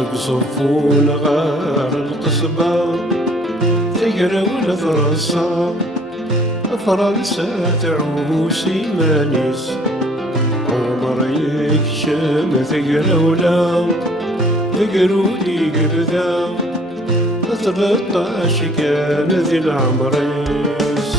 تقصفون غار القصبة تقرا ولا فرنسا فرنسا تعوس مانيس عمر يكشم تقرا ولا تقروا لي قبدا 13 كان ذي العمريس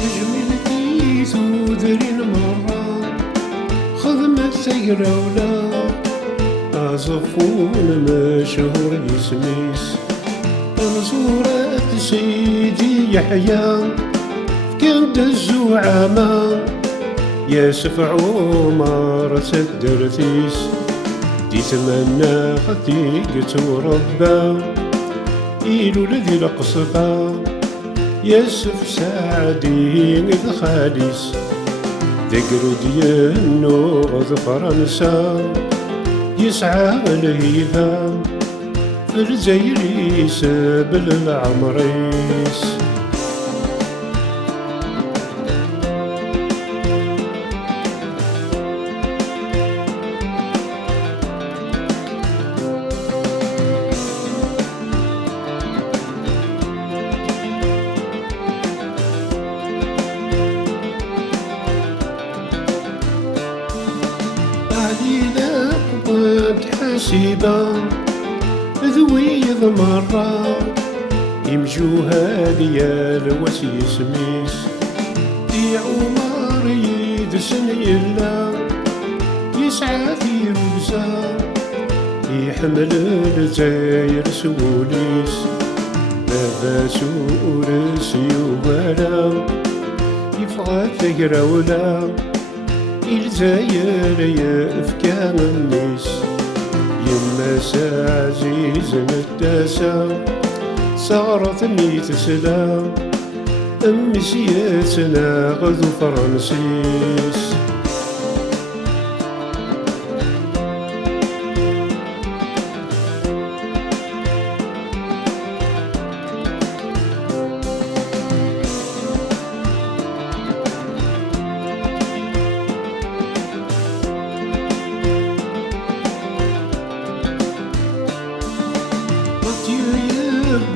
جميلتي تودرين مرة خدمة تقرا ولا عصفون مشهور يسميس منصورة سيدي يحيى كنت الزعامة ياسف عمر سدرتيس تتمنى خديك توربا إيلو لذي القصبة ياسف سعدي إذ خاليس ذكرو ديالو غد فرنسا يسعى الهيبة في الجزائر يسبل العمريس علينا قبض حسيبة ذويض مرة يمشوها ديال وسي سميس دي عمر يدسن يلا يسعى في روزا يحمل الجزائر سوليس بابا سورس يوالا يفغى تقرا ولا الجزائر يفكى النيس يماس عزيز متاسا صارتني تسلام أمي سياتنا غدو فرنسيس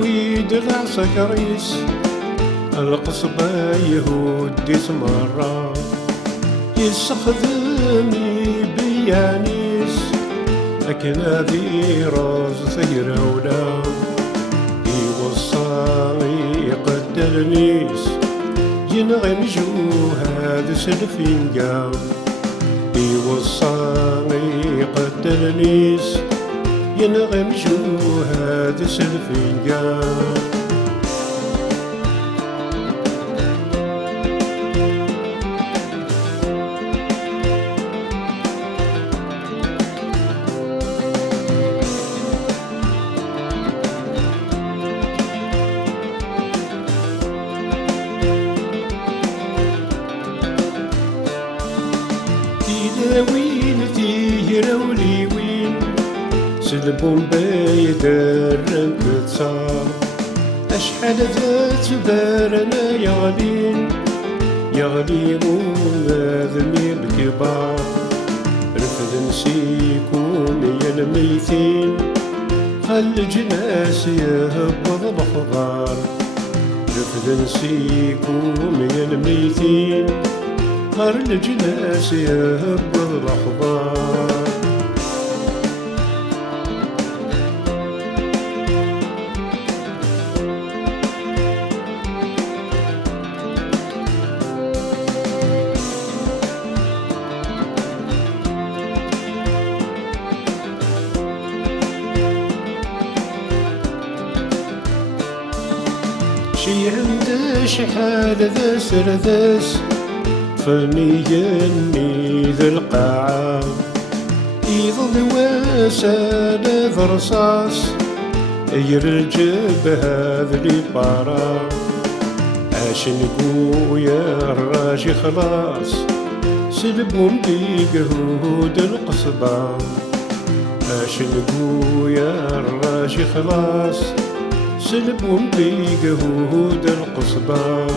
بيد العسكريس القصبة يهودي مرة يستخدمي بيانيس لكن هذه راس ثيرة ولا يوصى يقدرنيس ينغمجو هذا سلفينجا يوصى يقدرنيس ينغمجو هذا سلفينجا تيداوين تيهراولي وين سلبومباي دارن كتصار أشحال ذات بارنا يغلين يغليمون ذمي الكبار رفد نسيكم يا الميتين خل جناس يهبط الخضار رفد نسيكم يا الميتين خل جناس يهبط الخضار شي عنده شحال ذا سرداس فني يني ذا القاعة يظل واسال ذا رصاص يرجب هذا لي بارا اش نقول يا الراجي خلاص سلبهم بجهود القصبة اش نقول يا الراجي خلاص سلبهم بجهود القصبة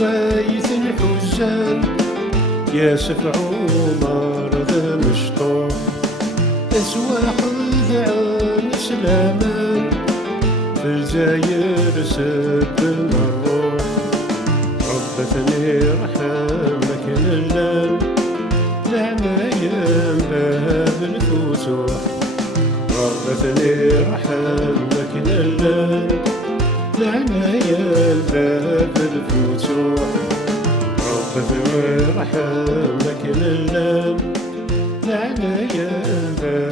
غايث الحزان ياسف عمر ذا مشطوح أسواح ذعان سلامان في الجزاير سبنا الروح ربتني رحمك نلان لعنايا باب الفتوح ربتني رحمك نلان لعنايا باب الفتوح ربتني رحمك نلان لعنايا باب